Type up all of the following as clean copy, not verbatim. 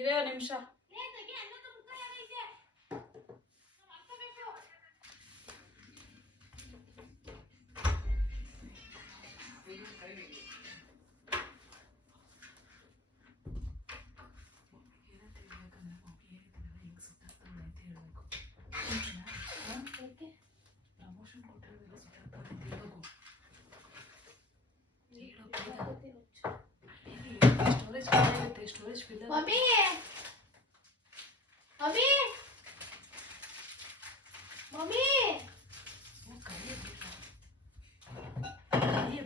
ಇರೇ ನಿಮಿಷ. Mummy mummy mummy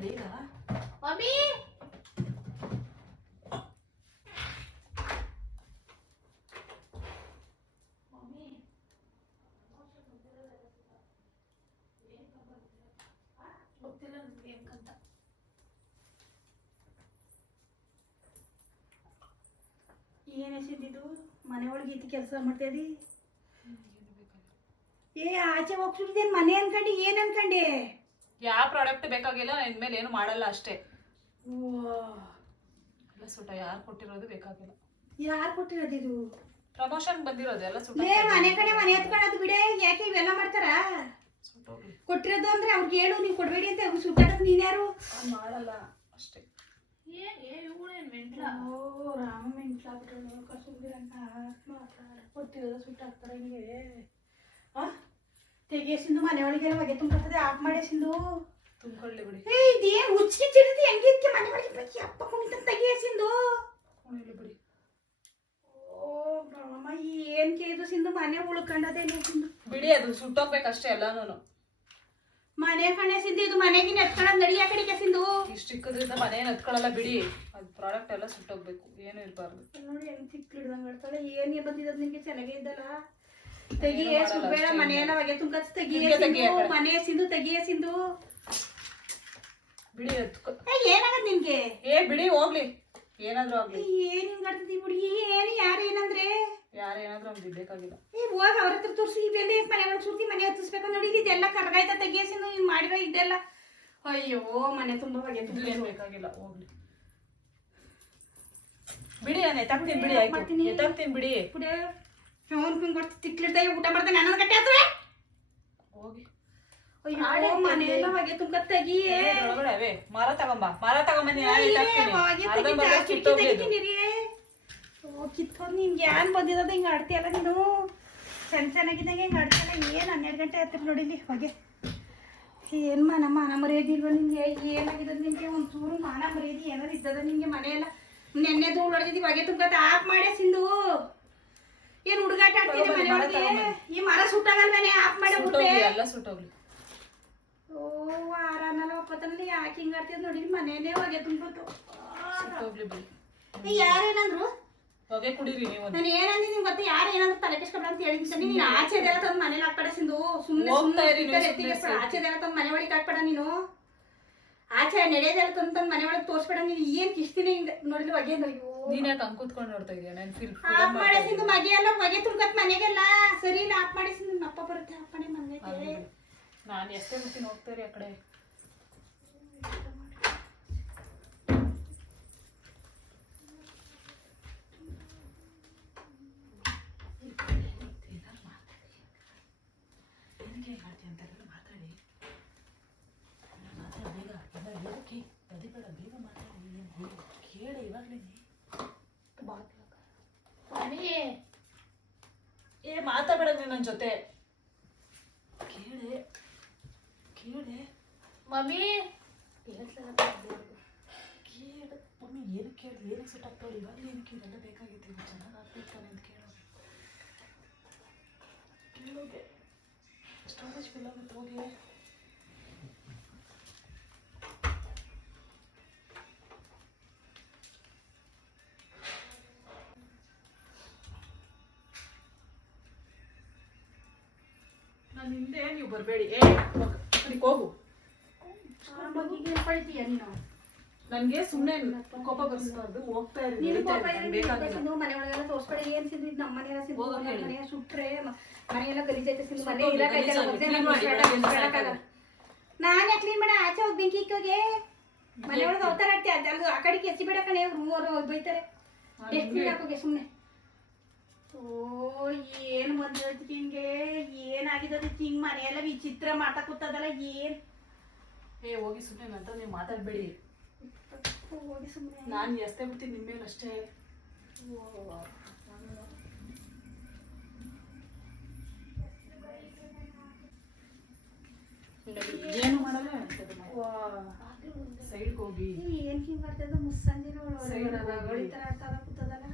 ಬೇಗ mummy ಗೊತ್ತಿಲ್ಲ ನನಗೆ ಹೆಂಗಂತ. ಏನ್ ಎಸಿದ್ದು ಮನೆ ಒಳಗೆ ಇತ್ತು ಕೆಲಸ ಮಾಡ್ತೇದಿ? ಆಚೆ ಹೋಗ್ತಿದ್ದೇನ್ ಮನೆ ಅನ್ಕಂಡಿ ಏನ್ ಅನ್ಕಂಡಿ? ಯಾವ ಪ್ರಾಡಕ್ಟ್ ಬೇಕಾಗಿಲ್ಲ, ಇನ್ಮೇಲೆ ಏನು ಮಾಡಲ್ಲ ಅಷ್ಟೇ. ಎಲ್ಲ ಸುಟ ಯಾರು ಕೊಟ್ಟಿರೋದು ಬೇಕಾಗಿಲ್ಲ. ಯಾರು ಕೊಟ್ಟಿರೋದು ಇದು? ಪ್ರಮೋಷನ್ ಬಂದಿರೋದು ಎಲ್ಲ ಸುಟ. ಮನೆ ಕಡೆ ಮನೆ ಎತ್ಕೊಳ್ಳೋದು ಬಿಡೆ, ಯಾಕೆ ಇವೆಲ್ಲ ಮಾಡ್ತಾರ? ಕೊಟ್ಟಿರೋದು ಅಂದ್ರೆ ಅವ್ರಿಗೆ ಹೇಳು, ನೀವ್ ಕೊಡ್ಬೇಡಿ ಅಂತ. ಸುಟ್ಟಾಡಕ್ ನೀನ್ ಯಾರು? ಮಾಡಲ್ಲ ಅಷ್ಟೇ. ರಾಮ ಮೆಂಟ್ಲಾಗ್ಬಿಟ್ರೆ ಕಸುಬಿರಂತ ಕೊಟ್ಟಿರೋದು ಸುಟ್ಟಾಕ್ತಾರ ಹಿಂಗೆ. ತೆಗಿಯಸಿಂದು ಮನೆ ಒಳಗೆ ಹೊಗೆ ತುಂಬತ್ತದೆ, ಆಫ್ ಮಾಡೇಸಿಂದು ತುಂಬಿಕೊಳ್ಳಿ ಬಿಡಿ. ಇದೇನ್ ಹುಚ್ಚಿ ಚಿಡಿದಿ ಹೆಂಗಿದ್ಕೆ ಮನೆ ಒಳಗೆ ಬೇಕು ಅಪ್ಪ ಕುಣಿತ ತೆಗಿಯಸಿಂದು ಬಿಡಿ. ಓ ಬ್ರಹ್ಮ, ಏನ್ ಕೇದು ಸಿಂದು ಮನೆ ಉಳ್ಕೊಂಡದೆ ಸಿಂದು ಬಿಡಿ, ಅದು ಸುಟ್ಟೋಗ್ಬೇಕಷ್ಟೇ ಎಲ್ಲಾನು. ಮನೆ ಕಣೆ ಸಿಂದು, ಇದು ಮನೆಗೆ ನೆತ್ಕೊಳ್ಳೋದು ನಡಿ. ಆ ಕಡೆಗೆ ಸಿಂದು ಇಷ್ಟಿಕ್ಕದ್ರಿಂದ ಮನೆ ನೆತ್ಕೊಳ್ಳಲ್ಲ ಬಿಡಿ. ಅದು ಪ್ರಾಡಕ್ಟ್ ಎಲ್ಲ ಸುಟ್ಟೋಗ್ಬೇಕು, ಏನು ಇರಬಾರ್ದು. ನೋಡಿ ಹೆಂಗ್ ಚಿಕ್ಕಿಡ್ದಂಗ್ ಆಡ್ತಾಳೆ. ಏನ್ ಬಂದಿರೋದು ನಿನ್ಗೆ ಚೆನ್ನಾಗೇ ಇದ್ದಲ್ಲ. ತೆಗಿಯೇ ಸುಬೇಡ, ಮನೆ ಎಲ್ಲ ಹೊಗೆ ತುಂಬ ತೆಗಿಯೇ ಮನೆ ಸಿಂದು, ತೆಗಿಯೇ ಸಿಂದು ಬಿಡಿ. ಏನಾಗದ್ ನಿನ್ಗೆ? ಬಿಡಿ ಹೋಗ್ಲಿ, ಏನಾದ್ರು ಆಗ್ಲಿ. ಏನ್ ಹಿಂಗ್ ಆಡ್ತದಿ ಹುಡುಗಿ? ಏನು ಯಾರು ಏನಂದ್ರೆ? ಯಾರೇನಾದ್ರೂ ನಮ್ಗೆ ಬೇಕಾಗಿಲ್ಲ. ಹೋಗ ಅವ್ರ ಹತ್ರ ತೋರಿಸಿ. ಇವೆಲ್ಲ ಮನೆ ಒಳಗೆ ಸುರ್ತಿ ಮನೆ ಹತ್ತಿಸ್ಬೇಕು ನೋಡಿ. ಇದೆಲ್ಲ ಕರ್ಗಾಯ್ತ ತೆಗಿಯಸಿಂದು ಹಿಂಗ್ ಮಾಡಿರೋ ಇದೆಲ್ಲ. ಅಯ್ಯೋ ಮನೆ ತುಂಬಾ ಹೊಗೆ ತುಂಬ ಬೇಕಾಗಿಲ್ಲ, ಹೋಗ್ಲಿ ಬಿಡಿ. ನಾನು ಎತ್ತಾಕ್ತೀನಿ ಬಿಡಿ. ಆಯ್ತು ಎತ್ತಾಕ್ತೀನಿ ಬಿಡಿ. ಬಿಡಿ. ಫೋನ್ ಕೊಡ್ತಿ ತಿಕ್ಲಿಡ್ದಾಗ ಊಟ ಮಾಡ್ತಾನೆ. ನನ್ನ ಕಟ್ಟೆ ಹತ್ರ ಹೋಗಿ. ಅಯ್ಯೋ ಮನೆ ಎಲ್ಲ ಹೊಗೆ ತುಂಬ ತೆಗಿಯೇ. ಒಳಗಡೆ ಅವೇ ಮಾರ ತಗೊಂಬನ್ನಿ. ಕಿತ್ಕೊಂಡು ನಿನ್ಗೆ ಏನ್ ಬಂದಿರೋದು ಹಿಂಗೆ ಆಡ್ತೀಯಲ್ಲ ನೀನು? ಚೆನ್ನಾಗಿದ್ದಂಗೆ ಹಿಂಗೆ ಆಡ್ತೀಯಲ್ಲ. ಏನು 12 ಗಂಟೆ ಆಯ್ತು ನೋಡಿಲಿ ಹೊಗೆ. ಏನು ಮಾನ ಮರ್ಯಾದಿಲ್ವ ನಿನ್ಗೆ? ಏನಾಗಿರೋದು ನಿನ್ಗೆ? ಒಂಚೂರು ಮಾನ ಮರ್ಯಾದಿ ಏನಾದ್ರು ಇದ್ದದ ನಿನ್ಗೆ? ಮನೆಯೆಲ್ಲ ನೆನ್ನೆ ಧೂಳು ಹೊಡೆದಿದ್ದೀವಿ, ಹೊಗೆ ತುಂಬ ಆಫ್ ಮಾಡೇ ಸಿಂದು. ಏನು ಹುಡುಗಾಟ ಆಡ್ತಿದ್ದೆ ಮನೆ ಒಳಗೆ? ಈ ಮರ ಸುಟ್ಟಾಗಲ್ವೇನೆ? ಆಫ್ ಮಾಡೇ ಎಲ್ಲ ಸುಟ್ಟೋಗ್ಲಿ. ಓ ಆರಾಮಲ್ಲ ಒಪ್ಪತ್ತಲ್ಲಿ ಯಾಕೆ ಹಿಂಗೆ ಆಡ್ತಿದ್ ನೋಡಿ? ಮನೇನೆ ಹೊಗೆ ತುಂಬಿಟ್ಟು. ಯಾರೇನಂದ್ರು? ಹೊಗೆ ಕುಡೀರಿ ನೀವು. ನಾನು ಏನಂದಿ ನಿಮ್ಗೆ ಗೊತ್ತಾ? ಯಾರು ಏನಾದ್ರು ತಲೆ ಕೆಸ್ಕೊಬೇಡ ಅಂತ ಹೇಳಿದ್ದೀನಿ. ನೀನು ಆಚೆದೆಲ್ಲ ತಂದು ಮನೇಲಿ ಹಾಕ್ಬೇಡ ಸಿಂಧು. ಸುಮ್ಮನೆ ಆಚೆದೆಲ್ಲ ತಂದು ಮನೆ ಒಳಗೆ ಹಾಕ್ಬೇಡ ನೀನು. ಆಚೆ ನಡೆಯೋದೆಲ್ಲ ತಂದು ಮನೆ ಒಳಗೆ ತೋರಿಸ್ಬೇಡ ನೀನು. ಏನ್ ಕಿಸ್ತೀನಿ ಹಿಂಗೆ ನೋಡಿಲ್ಲ ಹೊಗೆ. ನೀನ್ ಯಾಕೆ ಹಂಗೆ ಕೂತ್ಕೊಂಡು ನೋಡ್ತಾ ಇದೀಯ? ನಾನು ಆಫ್ ಮಾಡಿ ಸಿಂಧು. ಮಗೆ ಎಲ್ಲ ಹೊಗೆ ತುಂಬ್ಕತ್ ಮನೆಗೆಲ್ಲ. ಸರಿ ಇಲ್ಲ, ಆಫ್ ಮಾಡಿ ಸಿಂಧು. ಅಪ್ಪ ಬರುತ್ತೆ ಆಫ್ ಮಾಡಿ ಮನೆಗೆ. ನಾನು ಎಷ್ಟೇ ಬರ್ತೀನಿ ಹೋಗ್ತಾರೆ ಆ ಕಡೆ. ಮಾತಾಡಬೇಡ ನೀನ್ ನನ್ನ ಜೊತೆ. ಕೇಳೆ ಮಮ್ಮಿ ಮಮ್ಮಿ ಏನು ಕೇಳಿದ್ರು? ಏನಕ್ಕೆ ಸೆಟ್ ಆಗ್ತಾವೆ ಇವಾಗಲೇ? ಏನಕ್ಕೆ ಇವೆಲ್ಲ ಬೇಕಾಗಿತ್ತು? ಚೆನ್ನಾಗಿ ಆಗ್ತಿರ್ತಾನೆ ಅಂತ ಕೇಳೋಗೆ. ಸ್ಟೋರೇಜ್ ಫಿಲ್ ಆಗುತ್ತೆ. ಹೋಗಿ ನಾನು ಹಿಂದೆ ನೀವು ಬರಬೇಡಿ. ಹೋಗು. ನನ್ಗೆ ಸುಮ್ಮನೆ ಕೋಪ ಬರ್ಸ್ಬಾರ್ದು. ಹೋಗ್ತಾ ಇರಿ. ಮನೆ ಒಳಗೆಲ್ಲ ತೋರ್ಸ್ಬೇಡ. ಏನ್ ಸಿದ್ದು ಇದು? ನಮ್ಮ ಮನೆಯಲ್ಲ ಸಿದ್ದು. ಮನೆಯ ಸುಟ್ರೆ ಮನೆಯೆಲ್ಲ ಗಲೀಜೈತೆ ಸಿದ್ದು. ಮನೆ ನಾನು ಯಾಕೆ ಕ್ಲೀನ್ ಮಾಡ? ಆಚೆ ಹೋಗಿ ಬೆಂಕಿ ಇಕ್ಕೋಗೆ ಮನೆ ಒಳಗೆ ಹೋಗ್ತಾರ. ಅದು ಆ ಕಡೆಗೆ ಎಸಿ ಬೇಡ ಕಣೆ. ರೂಮ್ ಅವರು ಬೈತಾರೆ. ಡಸ್ಟ್ಬಿನ್ ಹಾಕೋಗೆ ಸುಮ್ಮನೆ. ಓ ಏನ್ ಬಂದದಕ್ಕೆ ಹಿಂಗೆ ಏನಾಗಿದ್ದದಕ್ಕೆ ಹಿಂಗ್ ಮನೆಯೆಲ್ಲ ವಿಚಿತ್ರ ಮಾಡ್ತಾ ಕೂತದಲ್ಲ ಏನ್ ಏ ಹೋಗಿ ಸುಮ್ಮನೆ ನಂತರ ನೀವು ಮಾತಾಡ್ಬೇಡಿ. ಹೋಗಿ ಸುಮ್ಮನೆ ನಾನು ಎಷ್ಟೇ ಬಿಡ್ತೀನಿ ನಿಮ್ಮ ಮೇಲೆ ಅಷ್ಟೇ. ಏನು ಮಾಡಲ್ಲ ಸೈಡ್ಗೆ ಹೋಗಿ. ಏನ್ ಹಿಂಗ್ ಮಾಡ್ತದ ಮುಸ್ಸಂಜೆ ತರ ಆಡ್ತಾ ಕೂತದಲ್ಲ.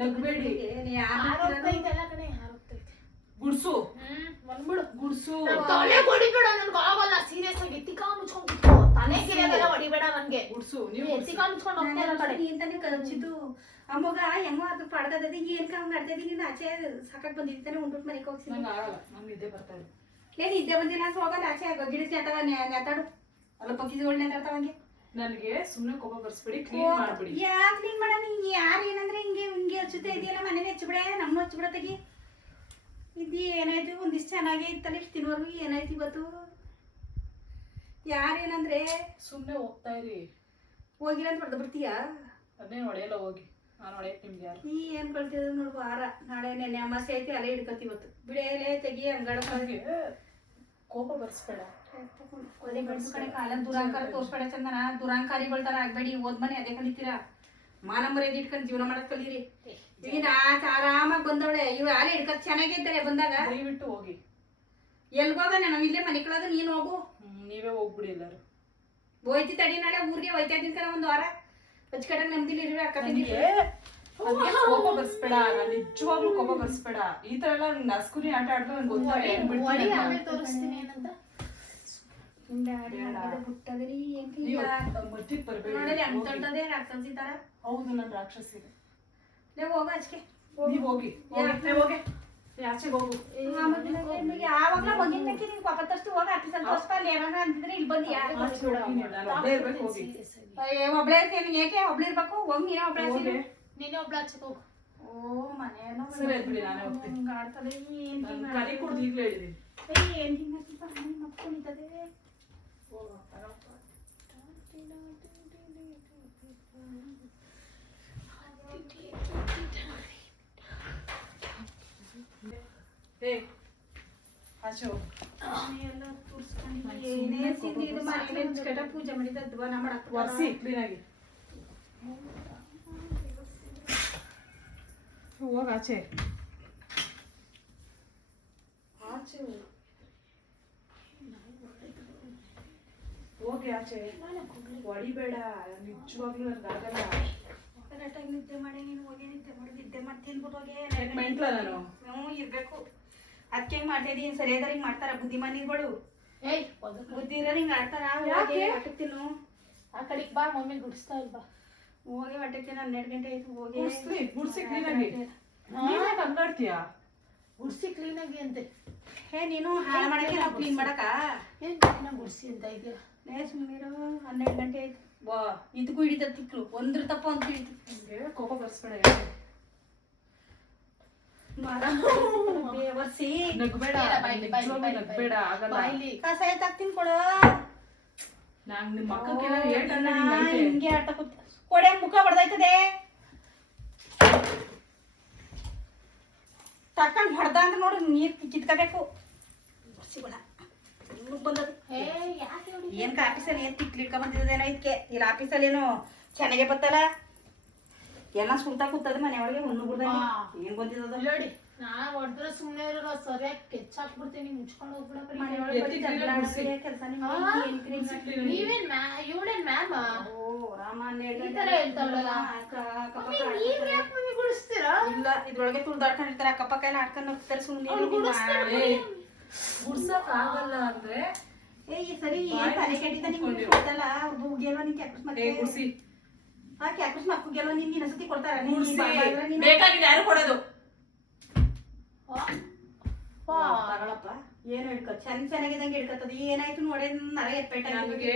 ನಗ್ಬೇಡಿ. ಆರೋಗ್ತೈತೆಲ್ಲ ಕಣೆ ಆರೋಗ್ತೈತೆ. ಗುಡ್ಸು ಬಂದ್ಬಿಡು. ಗುಡ್ಸು. ತಲೆ ಹೊಡಿಬೇಡ ನನ್ಗೆ ಆಗಲ್ಲ ಸೀರಿಯಸ್ ಆಗಿ ಎತ್ತಿಕಾ ಮುಚ್ಕೊಂಡ್ಬಿಟ್ಟು ತಲೆ ಕಿರಿಯಾಗೆಲ್ಲ ಹೊಡಿಬೇಡ ನನ್ಗೆ. ಗುಡ್ಸು ನೀವು ಎತ್ತಿಕಾ ಮುಚ್ಕೊಂಡು ಹೋಗ್ತಾ ಇರೋ ಕಡೆ ಅಂತಾನೆ ಕಲ್ಸಿದ್ದು ಆ ಮಗ ಹೆಂಗೋ ಅದು ಪಡ್ದದ ಏನ್ ಕಾಮ್ ಮಾಡ್ತದಿ ನೀನು ಆಚೆ ಸಾಕಾಗ್ ಬಂದಿದ್ದಾನೆ ಉಂಡ್ಬಿಟ್ಟು ಮನೆಗೆ ಹೋಗ್ಸಿ. ನಂಗೆ ಆಗಲ್ಲ, ನಂಗೆ ನಿದ್ದೆ ಬರ್ತಾ ಇದೆ. ಏನ್ ನಿದ್ದೆ ಬಂದಿಲ್ಲ ಅಂತ ಹೋಗಲ್ಲ ಆಚೆ ಗಿಡಕ್ಕೆ ನೆತಾಡು ಅಲ್ಲ ಪಕ್ಷಿಗಳು ನೆತಾಡ್ತಾವಂಗೆ. ನನಗೆ ಸುಮ್ಮನೆ ಕೋಪ ಬರ್ಸ್ಬಿಡಿ, ಕ್ಲೀನ್ ಮಾಡ್ಬಿಡಿ. ಯಾಕೆ ಕ್ಲೀನ್ ಮಾಡ ನೀನ್ ಯಾರು ಏನಂದ್ರೆ ಹಿಂಗೆ ಹಿಂಗೆ ಹಚ್ಚುತ್ತೆ ಇದೆಯಲ್ಲ ಮನೇಲಿ ಹಚ್ಚಿಬಿಡೆ ನಮ್ಮ ಹಚ್ಚಿಬಿಡ ತೆಗಿ. ಇದು ಏನಾಯ್ತು ಒಂದಿಷ್ಟು ಚೆನ್ನಾಗೇ ಇತ್ತಲ್ಲ ಇಷ್ಟು ತಿನ್ನೋರ್ಗು ಏನಾಯ್ತು ಇವತ್ತು. ಯಾರೇನಂದ್ರೆ ಸುಮ್ಮನೆ ಹೋಗ್ತಾ ಇರಿ. ಹೋಗಿಲ್ಲ ಅಂತ ಹೊಡೆದು ಬಿಡ್ತೀಯಾ? ಅದನ್ನೇ ಹೊಡೆಯಲ್ಲ, ಹೋಗಿ. ನಾನು ಹೊಡೆಯಕ್ಕೆ ನಿಮ್ಗೆ ಯಾರು ಈ ಏನ್ ಕಳ್ತಿದ ನೋಡು ವಾರ ನಾಳೆ ನೆನ್ನೆ ಅಮಾಸೆ ಐತಿ ಅಲ್ಲೇ ಹಿಡ್ಕೊತಿ ಇವತ್ತು ಬಿಡೇಲೆ ತೆಗಿ ಅಂಗಡ ಕೋಪ ಬರ್ಸ್ಬೇಡ. ಕಡೆ ಕಾಲ ದುರಾಂಕಾರ ತೋರ್ಸ್ಬೇಡ ಚಂದನ. ದುರಾಂಕಾರಿಗಳ ತರ ಆಗ್ಬೇಡಿ. ಓದ್ಮನೆ ಅದೇ ಕಲಿತೀರಾ. ಮಾನ ಮರ್ಯಾದೆ ಇಟ್ಕೊಂಡು ಜೀವನ ಮಾಡಕ್ ಕಲೀರಿ. ಈಗ ಆರಾಮಾಗಿ ಬಂದವಳೆ ಇವ್ ಅಲ್ಲಿ ಹಿಡ್ಕೊತ್ ಚೆನ್ನಾಗಿದ್ದಾಳೆ ಬಂದಾಗ. ದಯವಿಟ್ಟು ಹೋಗಿ. ಎಲ್ಗೋದ ನಾವ್ ಇಲ್ಲೇ ಮನೆ ಕಳದ ನೀನ್ ಹೋಗು. ನೀವೇ ಹೋಗ್ಬಿಡಿ ಎಲ್ಲಾರು. ಹೋಯ್ತಿ ತಡಿ ನಾಳೆ ಊರಿಗೆ ಹೋಯ್ತಾ ಇದ್ದೀನಿ ಕಲ ಒಂದ್ ವಾರ ಹಚ್ಕಟಾಗ ನೆಮ್ಮದಿಲಿ ಇರ್ರಿ ಅಕ್ಕ ಕೋಪ ಬರ್ಸ್ಬೇಡ. ನಾನು ನಿಜವಾಗ್ಲೂ ಕೋಪ ಬರ್ಸ್ಬೇಡ. ಈ ತರ ಎಲ್ಲ ನಸ್ಕುನಿ ಆಟ ಆಡ್ದು ನನ್ಗೆ ಹೊಡಿ ಆಮೇಲೆ ತೋರಿಸ್ತೀನಿ ಏನಂತ. ಮದ್ದಿಗೆ ಬರ್ಬೇಡಿ. ಹೌದು, ನನ್ನ ರಾಕ್ಷಸಿ. ಹೋಗ ಆಚೆ ನೀವ್ ಹೋಗಿ. ಆಚೆಗೆ ಹೋಗು. ಯಾವಾಗ್ಲೂ ಮಗಿನ ಗಂಟೆ ನೀನ್ ಪಾಪ ತಷ್ಟು ಹೋಗ ಆಫೀಸಲ್ಲಿ ತೋರ್ಸ್ಪ ಅಲ್ಲಿ ಏನಾರ ಅಂತಿದ್ರೆ ಇಲ್ಲಿ ಬಂದು ನಾನು ಒಬ್ಬಳೇ ಇರ್ಬೇಕು, ಹೋಗಿ. ಒಬ್ಳೆ ಇರ್ತೀನಿ. ಏಕೆ ಒಬ್ಳು ಇರ್ಬೇಕು? ಹೋಗಿ ನೀನೇ ಒಬ್ಳೆ ಇರ್ತೀನಿ. ನೀನೇ ಒಬ್ಳ ಆಚೆಗೆ ಹೋಗು. ಓ ಮನೆಯಲ್ಲ ಸರಿ ಬಿಡಿ, ನಾನೇ ಹೋಗ್ತೀನಿ. ಆಡ್ತದೆ ಏನ್ ಕರಿ ಕುಡ್ದು ಈಗ್ಲೇ ಹೇಳಿದೀನಿ. ಏನ್ ಹಿಂಗ ಮಕ್ಕಳಿತದೆ. ಏ ಆಚೆ ಹೋಗು. ಏನೇ ತಿಂದಿ ಇದು ಮನೇಲಿ ಹಚ್ಕಟ ಪೂಜೆ ಮಾಡಿದ ಧ್ವನ ಮಾಡಕ್ ಒರ್ಸಿ ಕ್ಲೀನಾಗಿ. ಹೋಗ ಆಚೆ. ಆಚೆ ಹೋಗಿ ಆಚೆ. ಹೊಡಿಬೇಡ, ನಿಜವಾಗ್ಲೂ ನನ್ಗಾಗಲ್ಲ. ಕರೆಕ್ಟಾಗಿ ನಿದ್ದೆ ಮಾಡಿ ನೀನು ಹೋಗಿ ನಿದ್ದೆ ಮಾಡಿ ನಿದ್ದೆ ಮಾಡಿ ತಿನ್ಬಿಟ್ಟು ಹೋಗಿ ಮೆಂಟ್ಲ ನಾನು. ಹ್ಞೂ ಇರ್ಬೇಕು. ಅದಕ್ಕೆ ಹೆಂಗ್ ಮಾಡ್ತಿದೀನಿ ಸರಿಯಾದ ಹಿಂಗ್ ಮಾಡ್ತಾರ ಬುದ್ಧಿಮಾನಿಗಳು. ಏಯ್ ಬುದ್ಧಿ ಇರೋ ಹಿಂಗ್ ಆಡ್ತಾರ. ಯಾಕೆ? ಹೊಟ್ಟೆ ತಿನ್ನು. ಆ ಕಡೆಗೆ ಬಾ, ಮಮ್ಮಿ ಗುಡಿಸ್ತಾ ಇಲ್ವಾ? ಹೋಗಿ ಹೊಟ್ಟೆ ತಿನ್ನು. 12 ಗಂಟೆ ಆಯ್ತು. ಹೋಗಿ ಗುಡ್ಸಿ ಕ್ಲೀನಾಗಿ. ನೀವೇ ಹಂಗಾಡ್ತೀಯಾ? ಗುಡ್ಸಿ ಕ್ಲೀನಾಗಿ ಅಂತೆ. ಹೇ ನೀನು ಹಾಳು ಮಾಡಕ್ಕೆ ನಾವು ಕ್ಲೀನ್ ಮಾಡಕ ಏನ್ ಕ್ಲೀನಾಗಿ ಗುಡ್ಸಿ ಅಂತ ಇದೆಯಾ? ಸುಮ್ಮನಿರೋ. 12 ಗಂಟೆ ಆಯ್ತು. ವಾ, ಇದಕ್ಕೂ ಹಿಡಿದ ತಿಕ್ಳು ಒಂದ್ರ ತಪ್ಪ ಅಂತ ಹಿಡಿತು. ಕೋಪ ಬರ್ಸ್ಬೇಡ. ಬೇವರ್ಸಿ ನಗ್ಬೇಡ, ನಿಜವಾಗ್ಲೂ ನಗ್ಬೇಡ. ಆಗಲ್ಲ. ಬಾಯ್ಲಿ ಕಸ ಎತ್ತಾಕ್ತೀನಿ ಕೊಡು. ನಾನ್ ನಿಮ್ಮ ಮಕ್ಕಕ್ಕೆಲ್ಲ ಹೇಳ್ತಲ್ಲ ಹಿಂಗೆ ಆಟ ಕೂತ್ ಕೊಡೆ ಮುಖ ಹೊಡೆದೈತದೆ. ತಕೊಂಡ್ ಹೊಡೆದ ಅಂತ ನೋಡು ನೀರ್ ಕಿತ್ಕೋಬೇಕು. ಬಂದದು ಏನ್ ಆಫೀಸಲ್ಲಿ ಏನ್ ತಿಕ್ಲಿಡ್ಕ ಬಂದಿದ್ದೇನೋ ಇದಕ್ಕೆ. ಇಲ್ಲಿ ಆಫೀಸಲ್ಲಿ ಏನು ಚೆನ್ನಾಗೆ ಬತ್ತಲ್ಲ ಎಲ್ಲ ಸುಳ್ತಾ ಕೂತದ ಮನೆ ಒಳಗೆ ಹುಣ್ಣು ಬಿಡ್ದ. ಏನ್ ಬಂದಿದ್ದದ ನೋಡಿ. ನಾನ್ ಹೊಡೆದ್ರೆ ಸುಮ್ನೆ ಇರೋ ಸರಿಯಾಗಿ ಕೆಚ್ಚಾಕ್ಬಿಡ್ತೀನಿ. ಮುಚ್ಕೊಂಡು ಹೋಗ್ಬಿಡ. ಕೆಲಸ ನೀವೇನ್ ಇವಳೇನ್ ಮ್ಯಾಮ್? ಓ ರಾಮ ಈ ತರ ಹೇಳ್ತಾವಳಲ್ಲ. ನೀವ್ ಯಾಕೆ ಮಮ್ಮಿ ಗುಡಿಸ್ತೀರಾ? ಇಲ್ಲ ಇದ್ರೊಳಗೆ ತುಳ್ದಾಡ್ಕೊಂಡಿರ್ತಾರೆ. ಅಕ್ಕಪಕ್ಕ ಎಲ್ಲ ಆಡ್ಕೊಂಡು ಹೋಗ್ತಾರೆ ಸುಮ್ಮನೆ. ಗುಡ್ಸಕ್ ಆಗಲ್ಲ ಅಂದ್ರೆ ಸರಿ ಏನ್ ತಲೆ ಕೆಟ್ಟಿದ್ದ ನಿಮ್ಗೆ ಗೊತ್ತಲ್ಲ. ಗೆಲ್ವ ನಿನ್ ಕ್ಯಾಕ್ರಸ್ ಮತ್ತೆ ಗುಡ್ಸಿ. ಆ ಕ್ಯಾಕ್ರಸ್ ಮಕ್ಕು ಗೆಲ್ವ ನಿನ್ ಇನ್ನೊಂದ್ಸತಿ ಕೊಡ್ತಾರ. ಬೇಕಾಗಿದೆ ಯಾರು ಕೊಡೋದು? ತಗೊಳಪ್ಪ. ಏನು ಹಿಡ್ಕೊ ಚೆನ್ನಾಗಿದ್ದಂಗೆ ಹಿಡ್ಕತ್ತದ. ಏನಾಯ್ತು ನೋಡಿ ನರ ಎಪ್ಪೇಟ ನನಗೆ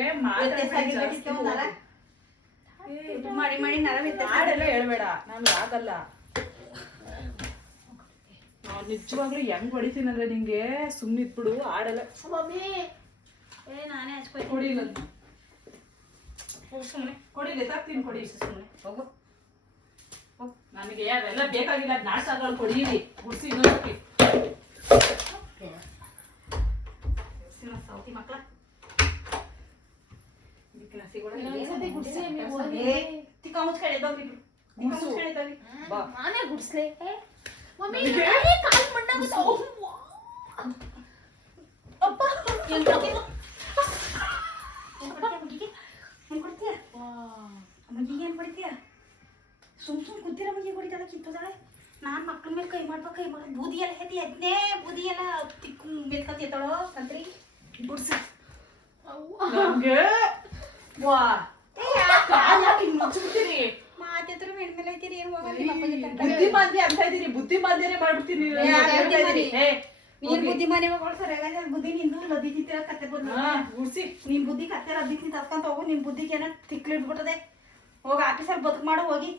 ಮಾಡಿ ಮಾಡಿ ನರ ಹಾಡೆಲ್ಲ ಹೇಳ್ಬೇಡ. ನನ್ಗೆ ಆಗಲ್ಲ. ನಾನ್ ನಿಜವಾಗ್ಲೂ ಹೆಂಗ್ ಹೊಡಿತೀನಿ ಅಂದ್ರೆ ನಿಂಗೆ ಸುಮ್ನಿದ್ಬಿಡು. ಹಾಡೆಲ್ಲ ಮಮ್ಮಿ ನಾನೇ ಹಚ್ಕೊಯ್ತು. ಕೊಡಿಲ್ಲ ಸುಮ್ಮನೆ ಕೊಡಿಲ್ಲ. ತಾಕ್ತೀನಿ ಕೊಡಿ. ಸುಮ್ಮನೆ ಹೋಗು ನನಗೆ ಅವೆಲ್ಲ ಬೇಕಾಗಿಲ್ಲ. ನಾಟಕಗಳು ಕೊಡೀರಿ ಗುಡ್ಸಿ ಇನ್ನೊಂದ್ಸತಿ. ಸೌತಿ ಮಕ್ಳ ಇನ್ನೊಂದ್ಸತಿ ಗುಡ್ಸಿ ನೀವು ಹೋಗಿ. ತಿಕ್ಕ ಮುಚ್ಕಡೆ ಎದ್ದೋಗ್ರಿ ಗುಡ್ಸು. ಬಾ. ನಾನೇ ಗುಡ್ಸ್ಲೆ ಮಮ್ಮಿ ನಾನೇ ಕಾಲ್ ಮಣ್ಣಾಗುತ್ತೆ. ಅಪ್ಪ ಏನ್ ಕೊಡ್ತೀಯ ಮುಗಿಗೆ ಏನ್ ಕೊಡ್ತೀಯ? ಸುಮ್ ಕೂತಿರ ಮುಗಿ ಹೊಡಿತಾಳೆ ಕಿತ್ತೋದಾಳೆ. ನಾನ್ ಮಕ್ಳ ಮೇಲೆ ಕೈ ಮಾಡ್ಬೇಕು ಬೂದಿ ಎಲ್ಲ ಹೆದಿ ಅದನ್ನೇ ಬೂದಿ ಎಲ್ಲ ತಿಕ್ಕು ಮೇಲ್ಕತ್ತಿರ್ತಾಳೋ ಕಂತ್ರಿ ಗುಡ್ಸಿ. ಅವ್ವ. ನಮ್ಗೆ ವಾ ಕಾಲ್ ಯಾಕೆ ಹಿಂಗ್ ಮುಚ್ಚಿಬಿಡ್ತೀರಿ? ಮಾತೆತ್ರ ಹೆಣ್ಮೇಲೆ ಐತೀರಿ ಏನು ಬುದ್ಧಿ ಮಾಂದ್ಯ ಅಂತ ಇದೀನಿ. ಬುದ್ಧಿ ಮಾಂದ್ಯನೇ ಮಾಡ್ಬಿಡ್ತೀನಿ. ಹೇಳ್ತಾ ಇದೀನಿ. ನೀನ್ ಬುದ್ಧಿ ಮನೆ ಸರಿಯಾಗಿ ಬುದ್ಧಿ ನಿಂದು ಲದ್ದಿ ತಿಂತಿರ ಕತ್ತೆ ಬಂದು ಗುಡ್ಸಿ. ನಿನ್ ಬುದ್ಧಿ ಕತ್ತೆ ಲದ್ದಿ ತಿಂತ ಹತ್ಕೊಂತ ಹೋಗು. ನಿನ್ ಬುದ್ಧಿಗೆ ಏನೋ ತಿಕ್ಲಿಡ್ಬಿಟ್ಟದೆ. ಹೋಗಿ ಆಫೀಸಲ್ಲಿ ಬದುಕು ಮಾಡು ಹೋಗಿ.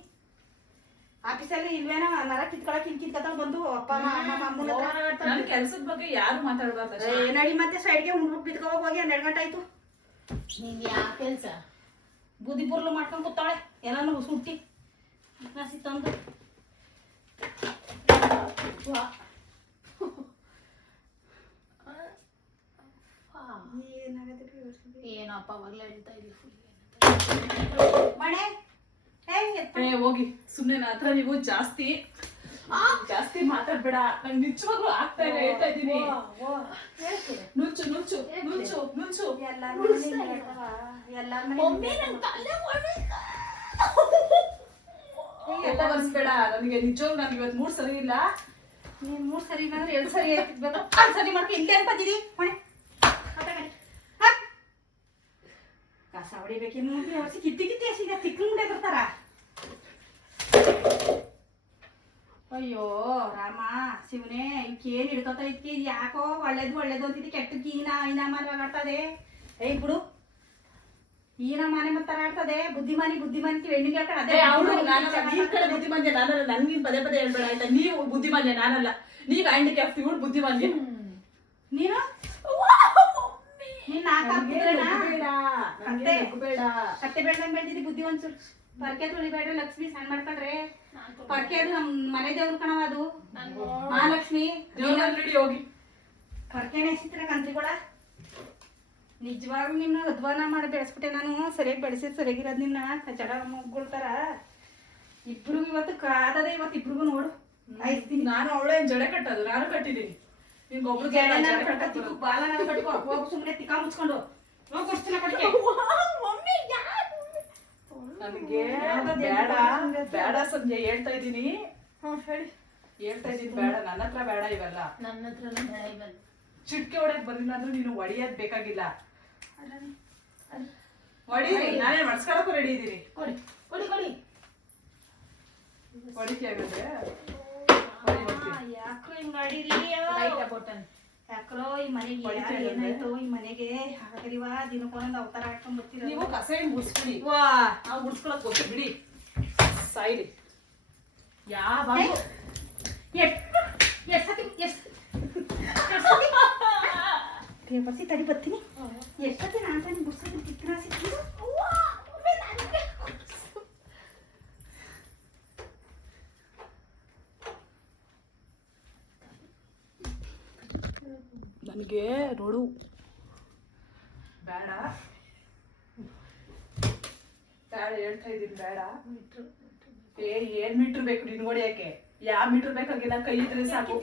ಆಫೀಸಲ್ಲಿ ಇಲ್ವೇನೋ ನರ ಕಿತ್ಕೊಳಕ್ ಕಿತ್ಕೊತ ಬಂದು ಅಪ್ಪ ಅಮ್ಮನ ನನ್ ಕೆಲ್ಸದ ಬಗ್ಗೆ ಯಾರು ಮಾತಾಡ್ಬಾರ್ದು. ನಡಿ ಮತ್ತೆ ಸೈಡ್ಗೆ ಉಂಡ್ಬಿಟ್ಟು ಬಿದ್ಕೋಗ ಹೋಗಿ 12 ಗಂಟೆ ಆಯ್ತು. ನೀನ್ ಯಾವ ಕೆಲ್ಸ ಬುದ್ಧಿ ಪುರ್ಲು ಮಾಡ್ಕೊಂಡು ಕೂತಾಳೆ ಏನಾನು ಸುಟ್ಟಿ ಹಸಿ ತಂದು. ಏನಪ್ಪ ಅವಾಗ್ಲೇ ಹೇಳ್ತಾ ಇದ್ವಿ ಫುಲ್ ಮಣೆ ಹೋಗಿ ಸುಮ್ನೆ ನನ್ನ ಹತ್ರ ನೀವು ಜಾಸ್ತಿ ಮಾತಾಡ್ಬೇಡ. ನಂಗೆ ನಿಜವಾಗ್ಲೂ ಆಗ್ತಾ ಇಲ್ಲ. ಹೇಳ್ತಾ ಇದೀನಿ. ನುಚ್ಚು ನುಚ್ಚು ನುಚ್ಚು ನುಚ್ಚು. ಮಮ್ಮಿ ನನ್ ತಲೆ ಕೋಪ ಬರ್ಸ್ಬೇಡ ನನಗೆ. ನಿಜವಾಗ್ಲೂ ನನಗೆ ಇವತ್ತು ಮೂಡ್ ಸರಿ ಇಲ್ಲ. ನೀನ್ 3 ಸರಿ ಬಂದ್ರೆ 2 ಸರಿ ಹೇಳ್ತಿದ್ಬೇಕು. 1 ಸರಿ ಮಾಡ್ಕೊ ಇಲ್ಲೇ ಅಂತ ಬಂದಿದಿ ಮಣೆ ಕಸ ಹೊಡಿಬೇಕೇನು ವರ್ಷ ಕಿತ್ತಿ ಹಸಿದ ತಿಕ್ಕು ಮುಂಡೆ ಬರ್ತಾರ. ಅಯ್ಯೋ ರಾಮ ಶಿವನೇ ಇವಕ್ಕೆ ಏನ್ ಹಿಡ್ಕೊತ ಇತ್ತಿ ಯಾಕೋ ಒಳ್ಳೇದು ಅಂತಿದ್ದಿ ಕೆಟ್ಟಕ್ಕೆ ಈನ ಮಾನವಾಗಾಡ್ತದೆ. ಏಯ್ ಬಿಡು ಈನ ಮಾನೆ ಮತ್ತಾರ ಆಡ್ತದೆ. ಬುದ್ಧಿಮಾನಿ ಹೆಣ್ಣಿಗೆ ಹೇಳ್ತಾರೆ ಅದೇ ಬುದ್ಧಿಮಾನ್ಯ ನಾನಲ್ಲ. ನನ್ಗಿನ್ ಪದೇ ಹೇಳ್ಬೇಡ ಆಯ್ತಾ? ನೀವು ಬುದ್ಧಿಮಾನ್ಯ ನಾನಲ್ಲ. ನೀವ್ ಹ್ಯಾಂಡಿಕ್ಯಾಪ್ ಇವಳು ಬುದ್ಧಿಮಾನ್ಯ. ನೀನು ಕತ್ತೆ ಬೆಳ್ದಂಗ್ ಬೆಳ್ದಿದ್ದಿ ಬುದ್ಧಿ ಒಂಚೂರು. ಪರ್ಕೆ ತುಳಿಬೇಡ್ರಿ ಲಕ್ಷ್ಮಿ ಸಣ್ಣ ಮಾಡ್ಕೊಂಡ್ರೆ. ಪರ್ಕೆ ಅದು ನಮ್ ಮನೆ ದೇವ್ರ ಕಣವ ಅದು ಮಹಾಲಕ್ಷ್ಮಿ. ದೇವ್ರಲ್ಲಿ ಹೋಗಿ ಪರ್ಕೆನೆ ಸಿಕ್ಕಿರ ಕಂತ್ರಿಗಳ. ನಿಜವಾಗ್ಲೂ ನಿಮ್ನ ಅಧ್ವಾನ ಮಾಡಿ ಬೆಳೆಸ್ಬಿಟ್ಟೆ ನಾನು. ಸರಿಯಾಗಿ ಬೆಳೆಸಿದ್ ಸರಿಯಾಗಿರೋದು ನಿಮ್ನ ಕಚಡ ಮುಗ್ಗೊಳ್ತಾರ. ಇಬ್ರಿಗೂ ಇವತ್ತು ಕಾದದೆ. ಇವತ್ತು ಇಬ್ರಿಗೂ ನೋಡು ಆಯ್ತೀನಿ. ನಾನು ಅವಳೇ ಜಡೆ ಕಟ್ಟೋದು. ನಾನು ಕಟ್ಟಿದ್ದೀನಿ. ಬಾಲ ಕಟ್ಕೋ ಹೋಗು ಸುಮ್ನೆ ತಿಕ್ಕ ಮುಚ್ಕೊಂಡು ಹೋಗಿ ಕೊಡ್ತೀನಿ ಕಟ್ಕೆ. ನನಗೆ ಬೇಡ ಸಂಜೆ ಹೇಳ್ತಾ ಇದ್ದೀನಿ. ಹೇಳ್ತಾ ಇದ್ದೀನಿ ಬೇಡ. ನನ್ನ ಹತ್ರ ಬೇಡ ಇವೆಲ್ಲ. ನನ್ನ ಹತ್ರ ಬೇಡ ಇವೆಲ್ಲ. ಚಿಟ್ಕೆ ಹೊಡೆಯಕ್ ಬಂದಿಲ್ಲ ಅಂದ್ರೆ ನೀನು ಹೊಡಿಯೋದ್ ಬೇಕಾಗಿಲ್ಲ. ಹೊಡೀರಿ. ನಾನೇ ಮಡ್ಸ್ಕೊಳಕ್ಕೂ ರೆಡಿ ಇದ್ದೀನಿ. ಕೊಡಿ ಹೊಡಿತೀಯಾಗಂದ್ರೆ ಯಾಕೋ ಹಿಂಗ್ ಮಾಡಿರಿ? ಯಾಕ್ರೋ ಈ ಮನೆಗೆ ಏನಾಯ್ತು? ಈ ಮನೆಗೆ ಹಾಗರಿವಾ ದಿನಕ್ಕೊಂದೊಂದು ಅವತಾರ ಹಾಕೊಂಡ್ ಬರ್ತೀರ ನೀವು. ಕಸ ಏನ್ ಗುಡ್ಸ್ಬಿಡಿ. ನಾವು ಗುಡ್ಸ್ಕೊಳಕ್ ಗೊತ್ತು ಬಿಡಿ. ಸಾಯಿರಿ ಯಾವ ಬರ್ತಿ ತಡಿ ಬರ್ತೀನಿ. ಎಷ್ಟೊತ್ತಿ ನಾನು ತಾನೇ ಗುಡ್ಸೋದು ತಿಕ್ಕಿನ ಸಿಕ್ಕಿದ್ರು. ನನಗೆ ನೋಡು ಬೇಡ ಹೇಳ್ತಾ ಇದ್ದೀನಿ ಬೇಡ. ಏನ್ ಮೀಟ್ರ್ ಬೇಕು ನೀನ್ ಹೊಡಿಯಕ್ಕೆ? ಯಾವ ಮೀಟ್ರ್ ಬೇಕಾಗಿಲ್ಲ. ಕೈ ಇದ್ರೆ ಸಾಕು.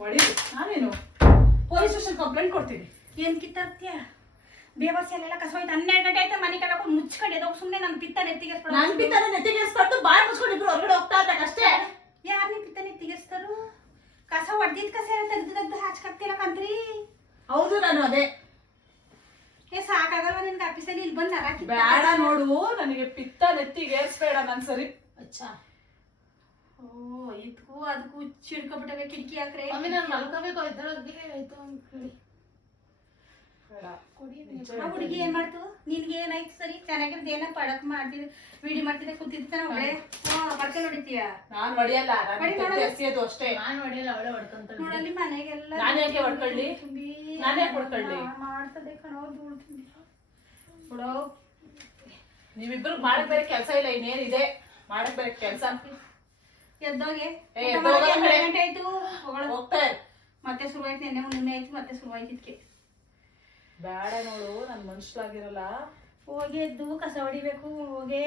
ಹೊಡಿ. ನಾನೇನು ಪೊಲೀಸ್ ಸ್ಟೇಷನ್ ಕಂಪ್ಲೇಂಟ್ ಕೊಡ್ತೀನಿ. ಏನ್ ಕಿತ್ತಾಡ್ತೀಯ? ಬೇವರ್ಸಿ ಅಲ್ಲೆಲ್ಲ ಕಸ ಹೋಯ್ತು. 12 ಗಂಟೆ ಆಯ್ತಾ ಮನೆ ಕಡೆ ಮುಚ್ಕೊಂಡು ಎದೋಗ್ ಸುಮ್ನೆ ನನ್ನ ಪಿತ್ತ ನೆತ್ತಿಗೆಸ್ಕೊಂಡು ಬಾಯ್ ಮುಚ್ಕೊಂಡು ಇಬ್ರು ಹೊರಗಡೆ ಹೋಗ್ತಾ ಇದ್ದಾಗ ಅಷ್ಟೇ. ಯಾರು ನೀ ಪಿತ್ತ ನೆತ್ತಿಗೆಸ್ತಾರು? ಕಸ ಹೊಡ್ದಿದ್ ಕಸ ಎಲ್ಲ ತೆಗ್ದು ಹಾಚ್ಕತ್ತಿಲ್ಲ ಕಂತ್ರಿ. ಹೌದು ನಾನು ಅದೇ. ಸಾಕಾಗಲ್ವ ನಿನ್ಗೆ ಆಫೀಸಲ್ಲಿ ಇಲ್ಲಿ ಬಂದು ನರ ಬೇಡ ನೋಡು. ನನಗೆ ಪಿತ್ತ ನೆತ್ತಿಗೇರ್ಸ್ಬೇಡ. ನನ್ ಸರಿ. ಅಚ್ಚಾ ಓ ಇದಕ್ಕೂ ಅದಕ್ಕೂ ಚಿಡ್ಕೊಬಿಟ್ಟವೆ ಕಿಟಕಿ ಹಾಕ್ರೆ. ಮಮ್ಮಿ ನಾನು ಮಲ್ಕೋಬೇಕು. ಇದ್ರೊಳಗೆ ಆಯ್ತು ಹೇಳಿ. ಆ ಹುಡುಗಿ ಏನ್ ಮಾಡ್ತು? ನಿನ್ಗೆ ಏನಾಯ್ತು? ಸರಿ ಚೆನ್ನಾಗಿರ್ದು ಏನೋ ಪಡಕ್ ಮಾಡ್ತಿದ್ ವಿಡಿಯೋ ಮಾಡ್ತಿದ್ದೆ ಕೂತಿರ್ತಾನ ಒಳ್ಳೆ ಬರ್ಕೆ ನೋಡಿತೀಯ. ನಾನ್ ಹೊಡಿಯಲ್ಲ. ಎಸೆಯೋದು ಅಷ್ಟೇ. ನಾನು ಹೊಡಿಯಲ್ಲ. ಅವಳೆ ಹೊಡ್ಕೊಂತಾಳೆ. ನೋಡಲ್ಲಿ ಮನೆಗೆಲ್ಲ ನಾನು ಯಾಕೆ ಹೊಡ್ಕೊಳ್ಳಿ? ನಾನೇ ಹೊಡ್ಕೊಳ್ಳಿ? ಮಾಡ್ತದೆ ಕಣೋ ಧೂಳು ತುಂಬಿ ಬಿಡೋ. ನೀವಿಬ್ರು ಮಾಡಕ್ ಬೇರೆ ಕೆಲಸ ಇಲ್ಲ. ಇನ್ನೇನಿದೆ? ಮಾಡಕ್ ಬೇಕು ಕೆಲ್ಸ. ಎದ್ದೋಗಿ ಏ, ಊಟ ಎದ್ದೋಗಲ್ಲ ಮಾಡಕ್ಕೆ ಕಣೆ. 2 ಗಂಟೆ ಆಯ್ತು ಹೋಗೋಣ. ಹೋಗ್ತಾ ಇರು. ಮತ್ತೆ ಶುರುವಾಯ್ತು, ನೆನ್ನೆ ಮುಂದೆ ಆಯ್ತು, ಮತ್ತೆ ಶುರುವಾಯ್ತು ಇದಕ್ಕೆ. ಬೇಡ ನೋಡು, ನನ್ ಮನುಷ್ಯಲಾಗಿರಲ್ಲ. ಹೋಗಿ ಎದ್ದು ಕಸ ಹೊಡಿಬೇಕು. ಹೋಗಿ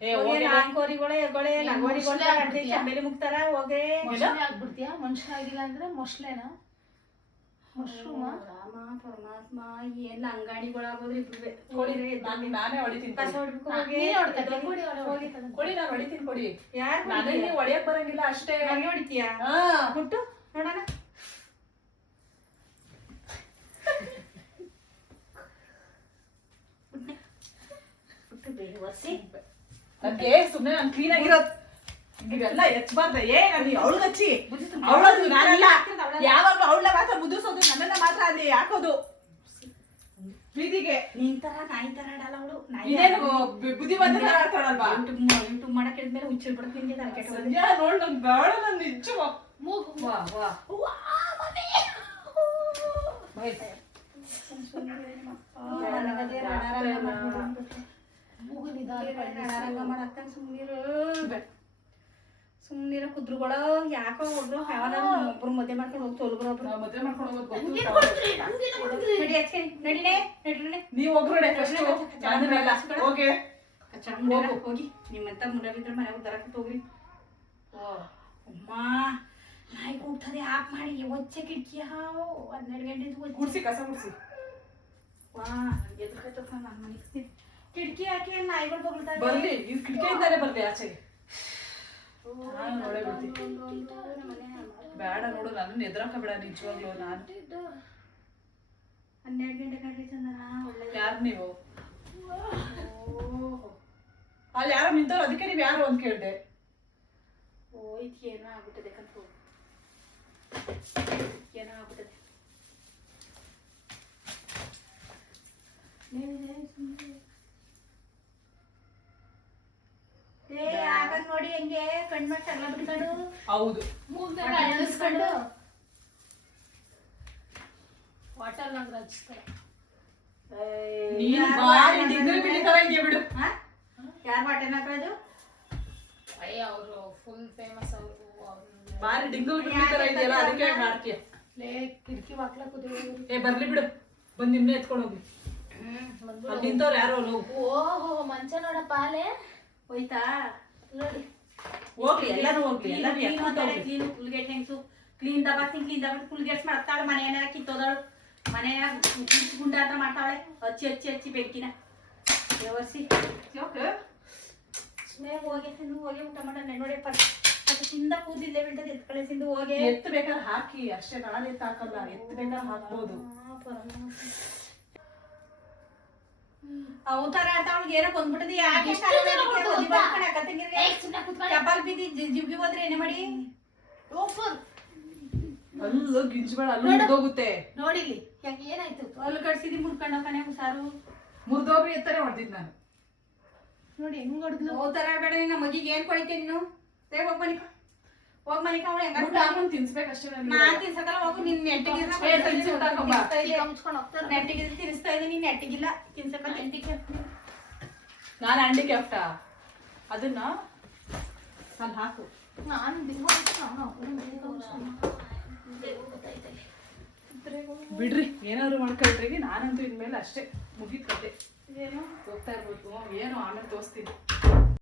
ಏ ಹೋಗಿ ನಾಲ್ಕೋರಿಗಳೇ ಎಗೊಳೆ ಲಗೋರಿಗಳೇ ಆಡ್ತಿ ಚಂಬೇಲಿ ಮುಗ್ತಾರ. ಹೋಗಿ ಮೊಸಳೆ ಆಗ್ಬಿಡ್ತೀಯಾ? ಮನುಷ್ಯ ಆಗಿಲ್ಲ ಅಂದ್ರೆ ಮೊಸಳೆನಾ? ಮಶ್ರೂಮ? ರಾಮ ಪರಮಾತ್ಮ, ಏನ್ ಅಂಗಡಿಗಳಾಗೋದ್ರಿ ಇಬ್ರುವೆ. ಕೊಡಿ, ನಾನೇ ಹೊಡಿತೀನಿ. ಕಸ ಹೊಡ್ಬೇಕು. ಹೋಗಿ ನೀನೇ ಹೊಡ್ಕತ್ತೀಯ? ಕೊಡಿ, ಹೋಗಿ. ಕೊಡಿ, ನಾನ್ ಹೊಡಿತೀನಿ, ಕೊಡಿ. ಯಾರು ನನಗೆ ಹೊಡಿಯಕ್ ಬರಂಗಿಲ್ಲ ಅಷ್ಟೇ. ನನಗೆ ಹೊಡಿತೀಯಾ? ಹಾ, ಹುಟ್ಟು ನೋಡೋಣ. ಹುಟ್ಟು ಬೇಗ ಒರ್ಸಿ. ನನ್ಗೆ ಸುಮ್ನೆ ನಾನ್ ಕ್ಲೀನ್ ಆಗಿರೋದ್ ಇವೆಲ್ಲ ಎಚ್ಚಬಾರ್ದ. ನಾನು ಅವಳು ಹಚ್ಚಿ ಅವಳದು ನಾನಲ್ಲ. ಯಾವಾಗ್ಲೂ ಅವಳ ಮಾತ್ರ ಮುದ್ದಿಸೋದು, ನನ್ನನ್ನ ಮಾತ್ರ ಅಲ್ಲಿ ಹಾಕೋದು ಬೀದಿಗೆ. ನಿನ್ ತರ ನಾಯಿ ತರ ಆಡಲ್ಲ ಅವಳು. ಇದೇನು ಬುದ್ಧಿ ಬಂದ ಆಡ್ತಾಳಲ್ವಾ? ಯೂಟ್ಯೂಬ್ ಮಾಡಕ್ ಹೇಳಿದ್ಮೇಲೆ ಹುಚ್ಚಿರ್ ಬಿಡ್ತೀನಿ ನಿಂಗೆ ತಲೆ ಕೆಟ್ಟು. ಸಂಜೆ ನೋಡ್ ನಂಗೆ ಬೇಡ, ನನ್ ನಿಜ ಮೂಗು. ವಾ ವಾ ವಾ, ಮಮ್ಮಿ. ಮೂಗು ನಿಧಾನ. ಸುಮ್ನಿರ ಕುದ್ರುಗಳ ಯಾಕೋ ಒಬ್ರು ಒಬ್ರು ಮದ್ವೆ ಮಾಡ್ಕೊಂಡು ಹೋಗಿ ತೊಲ್ಬ್ರು ಒಬ್ರು. ನಾವ್ ಮದ್ವೆ ಮಾಡ್ಕೊಂಡು ಹೋಗೋದು ನಂಗೇನ್ ಗೊತ್ತು. ಕೊಡ್ತೀರಿ? ನಂಗೇನ್ ಕೊಡ್ತೀರಿ? ನಡಿ ಅಚ್ಚಿ, ನಡಿನೇ ನಡಿನೇ. ನೀವ್ ಹೋಗ್ರಡೆ ಫಸ್ಟ್, ನಾನೆಲ್ಲ ಹೋಗಿ ಹೋಗಿ ನಿಮ್ಮಂತ ಮುನ್ನರಿದ್ರೆ ಮನೆ ಉದ್ದಾರಕ್ಕೆ ಹೋಗ್ರಿ. ಅಮ್ಮ ನಾಯಿ ಕೂಗ್ತದೆ, ಆಫ್ ಮಾಡಿ ಒಚ್ಚೆ ಕಿಟಕಿ. ಹಾವು 12 ಗಂಟೆ ಗುಡ್ಸಿ, ಕಸ ಗುಡ್ಸಿ. ವಾ ಎದುರ್ಕೈತ ನಾನು ಮನಿಸ್ತೀನಿ. ಕಿಟಕಿ ಹಾಕಿ ನಾಯಿಗಳು ಬಗ್ಳ್ತಾವೆ. ಬರ್ಲಿ, ಇವ್ ಕಿಟಕಿಯಿಂದಾನೆ ಬರ್ಲಿ ಆಚೆಗೆ. ನಾನು ನೋಡೇ ಬಿಡ್ತೀನಿ. ಬೇಡ ನೋಡು, ನನ್ನ ಎದುರಾಕ ಬೇಡ ನಿಜವಾಗ್ಲು. ನಾನು 12 ಗಂಟೆ ಕಂಡ್ರಿ ಚಂದನ. ಒಳ್ಳೆ ಯಾರು ನೀವು? ಅಲ್ಲಿ ಯಾರೋ ನಿಂತವ್ರು, ಅದಕ್ಕೆ ನೀವ್ ಯಾರು ಅಂತ ಕೇಳ್ದೆ. ಓ ಇದಕ್ಕೆ ಏನೋ ಆಗ್ಬಿಟ್ಟದೆ ಕಂತು, ಏನೋ ಆಗ್ಬಿಟ್ಟದೆ. ಏ ಆಗದ್ ನೋಡಿ ಹೆಂಗೆ ಕಣ್ಮಟ್ ಎಲ್ಲ ಬಿಡ್ಕೊಂಡು. ಹೌದು, ಮೂಗ್ನಾಗ ಅಳಿಸ್ಕೊಂಡು ವಾಟರ್ ನಂಗೆ ರಚಿಸ್ತಾರೆ. ನೀನು ಬಾರಿ ಡಿಗ್ರಿ ಬಿಡಿತಾರ ಹಿಂಗೆ ಬಿಡು. ಯಾರು ಬಾಟೆ ನಾಗರಾಜು? ಅಯ್ಯ, ಅವರು ಫುಲ್ ಫೇಮಸ್. ಅವರು ಬಾರಿ ಡಿಂಗಲ್ ಬಿಡಿತಾರ ಇದೆಯಲ್ಲ, ಅದಕ್ಕೆ ಮಾಡ್ತೀಯ. ಕಿಟಕಿ ಬಾಕ್ಲ ಕುದಿಯೋರು. ಏ ಬರ್ಲಿ ಬಿಡು, ಬಂದ್ ನಿಮ್ನೆ ಎತ್ಕೊಂಡು ಹೋಗಿ. ಅಲ್ಲಿ ನಿಂತವ್ರು ಯಾರು ಅಲ್ಲ. ಓಹೋ, ಮಂಚ ನೋಡಪ್ಪ ಅಲ್ಲೇ ಹೋಯ್ತಾ ನೋಡಿ. ಹೋಗ್ಲಿ, ಎಲ್ಲಾನು ಹೋಗ್ಲಿ, ಎಲ್ಲಾನು ಎತ್ಕೊಂಡು ಹೋಗ್ಲಿ. ಕ್ಲೀನ್ ಫುಲ್ಗೇಟ್ ಹೆಂಗ್ಸು ಕ್ಲೀನ್ ದಬಾಕ್ತೀನಿ, ಕ್ಲೀನ್ ದಬಾಕ್ ಫುಲ್ಗೇಟ್ಸ್ ಮಾಡ್ತಾಳೆ. ಮನೆ ಏನಾರ ಕಿತ್ತೋದಳು, ಮನೆ ಗುಂಡ ಅಂತ ಮಾಡ್ತಾಳೆ. ಹಚ್ಚಿ ಹಚ್ಚಿ ಹಚ್ಚಿ ಬೆಂಕಿನ ದೇವರ್ಸಿ. ಹೋಗಿ ತಿಂದು ಹೋಗಿ ಊಟ ಮಾಡ ನೋಡಿ. ಅದು ತಿಂದ ಕೂದಿಲ್ಲೇ ಬಿಡ್ತದೆ, ಎತ್ಕಳೆ ತಿಂದು ಹೋಗಿ. ಎತ್ತ ಬೇಕಾದ್ರೆ ಹಾಕಿ ಅಷ್ಟೇ, ನಾನು ಎತ್ತ ಹಾಕಲ್ಲ. ಎತ್ತ ಬೇಕಾದ್ರೆ ಹಾಕ್ಬೋದು. ಅವತಾರ ಅಂತ ಅವ್ಳಿಗೆ ಏನೋ ಬಂದ್ಬಿಟ್ಟದೆ. ಯಾಕೆ ಚಪಾಲ್ ಬಿದ್ದಿ ಜಿಬ್ಗಿ ಹೋದ್ರೆ ಏನೇ ಮಾಡಿ ಅಲ್ಲೂ ಗಿಂಜ್ಬೇಡ, ಅಲ್ಲೂ ಮುರಿದೋಗುತ್ತೆ. ನೋಡಿಲಿ ಹೆಂಗ ಏನಾಯ್ತು? ಅಲ್ಲಿ ಕಡ್ಸಿದಿ ಮುರ್ಕೊಂಡ ಕಣೆ ಹುಷಾರು. ಮುರಿದೋಗ್ರಿ ಎತ್ತರೆ ಹೊಡೆದಿದ್ ನಾನು. ನೋಡಿ ಹೆಂಗ್ ಹೊಡ್ದ್ಲು. ಅವತಾರ ಬೇಡ. ನಿನ್ನ ಮಗಿಗೆ ಏನ್ ಕೊಡಿತೆ ನೀನು? ಹೋಗ್ ಮನಿಕ, ಹೋಗ್ ಮನಿಕ. ಅವಳು ಹೆಂಗ ಹಾಕೊಂಡು ತಿನ್ಸ್ಬೇಕಷ್ಟೇ ನನಗೆ. ನಾನ್ ತಿನ್ಸಕಲ್ಲ. ಹೋಗು ನಿನ್ ನೆಟ್ಟಿಗೆ ಮುಚ್ಕೊಂಡು ಹೋಗ್ತಾರೆ. ನೆಟ್ಟಿಗೆ ತಿನ್ನಿಸ್ತಾ ಇದ್ದೀನಿ. ನೀನ್ ನೆಟ್ಟಿಗಿಲ್ಲ ತಿನ್ಸಕಲ್ಲ. ನಾನು ಹ್ಯಾಂಡಿಕ್ಯಾಪ್ಟ. ಅದನ್ನ ನಾನು ಹಾಕು. ನಾನು ಬಿಡ್ರಿ, ಏನಾದ್ರು ಮಾಡ್ಕೊಳ್ರಿ. ನಾನಂತೂ ಇನ್ಮೇಲೆ ಅಷ್ಟೇ, ಮುಗಿದ್ ಕತೆ. ಹೋಗ್ತಾ ಇರ್ಬೇಕು. ಏನು ಆಮೇಲೆ ತೋರಿಸ್ತೀನಿ.